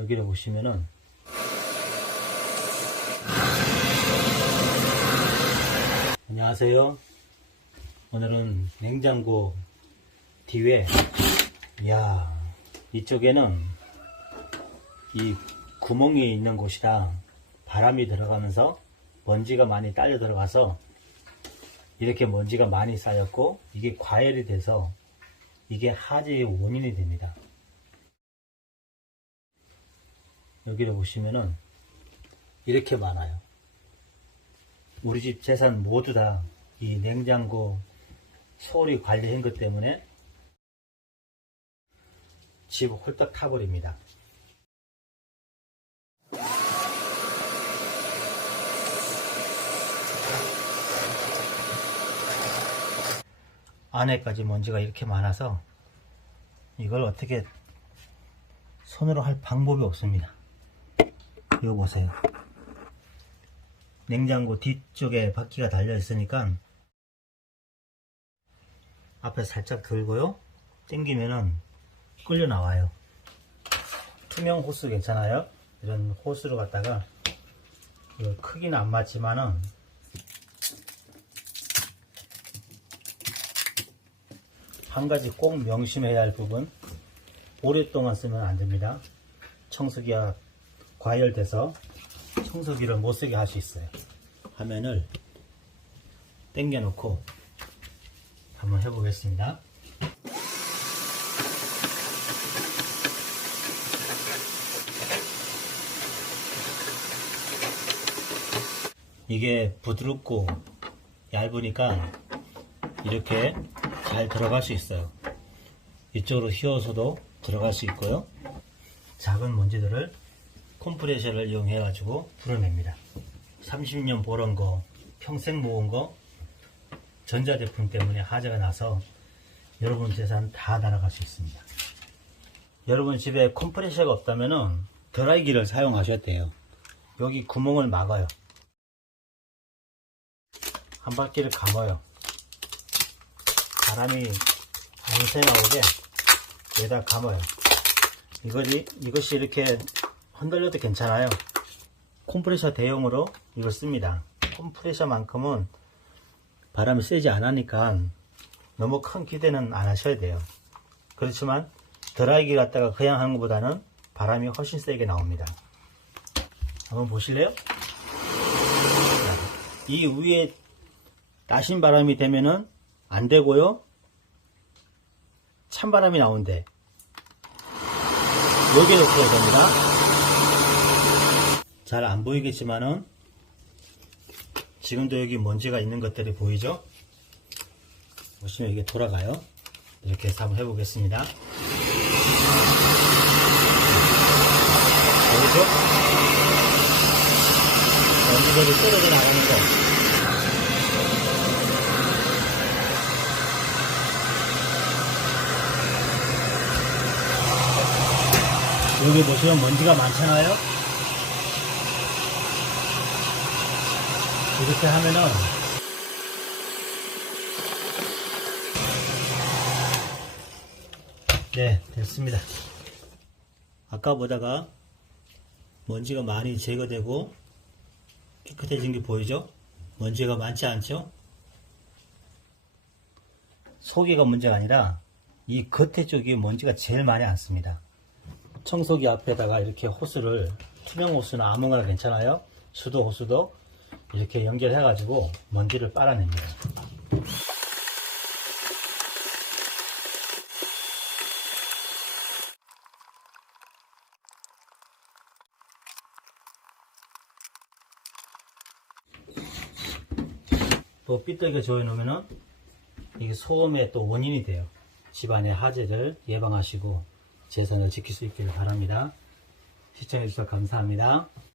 여기를 보시면은 안녕하세요. 오늘은 냉장고 뒤에 이야 이쪽에는 이 구멍이 있는 곳이라 바람이 들어가면서 먼지가 많이 딸려 들어가서 이렇게 먼지가 많이 쌓였고 이게 과열이 돼서 이게 하재의 원인이 됩니다. 여기를 보시면은 이렇게 많아요. 우리 집 재산 모두 다 이 냉장고 소리 관리한 것 때문에 집 홀딱 타버립니다. 안에까지 먼지가 이렇게 많아서 이걸 어떻게 손으로 할 방법이 없습니다. 이거 보세요. 냉장고 뒤쪽에 바퀴가 달려 있으니까 앞에 살짝 들고요. 당기면은 끌려 나와요. 투명 호스 괜찮아요? 이런 호스로 갖다가 크기는 안 맞지만은 한 가지 꼭 명심해야 할 부분 오랫동안 쓰면 안 됩니다. 청소기가 과열돼서 청소기를 못 쓰게 할 수 있어요. 화면을 당겨 놓고 한번 해보겠습니다. 이게 부드럽고 얇으니까 이렇게 잘 들어갈 수 있어요. 이쪽으로 휘어서도 들어갈 수 있고요. 작은 먼지들을 컴프레셔를 이용해 가지고 풀어냅니다. 30년 보런 거, 평생 모은 거, 전자제품 때문에 하자가 나서 여러분 재산 다 날아갈 수 있습니다. 여러분 집에 컴프레셔가 없다면은 드라이기를 사용하셔야 돼요. 여기 구멍을 막아요. 한 바퀴를 감아요. 바람이 안 새 나오게 여기다 감아요. 이것이, 이것이 이렇게 흔들려도 괜찮아요. 컴프레셔 대용으로 이걸 씁니다. 컴프레셔만큼은 바람이 세지 않으니까 너무 큰 기대는 안 하셔야 돼요. 그렇지만 드라이기 갖다가 그냥 하는 것보다는 바람이 훨씬 세게 나옵니다. 한번 보실래요? 자, 이 위에 따신 바람이 되면은 안 되고요. 찬바람이 나온대. 여기에 넣어야 됩니다. 잘 안 보이겠지만은 지금도 여기 먼지가 있는 것들이 보이죠? 보시면 이게 돌아가요. 이렇게 해서 한번 해보겠습니다. 보이죠? 먼지들이 떨어져 나가는 거. 여기 보시면 먼지가 많잖아요. 이렇게 하면은 네 됐습니다. 아까 보다가 먼지가 많이 제거되고 깨끗해진 게 보이죠? 먼지가 많지 않죠? 속에가 문제가 아니라 이 겉에 쪽이 먼지가 제일 많이 앉습니다. 청소기 앞에다가 이렇게 호스를 투명 호스나 아무거나 괜찮아요. 수도 호스도 이렇게 연결해 가지고 먼지를 빨아냅니다. 또 삐뚤게 조여 놓으면은 이게 소음의 또 원인이 돼요. 집안의 화재를 예방하시고 재산을 지킬 수 있기를 바랍니다. 시청해주셔서 감사합니다.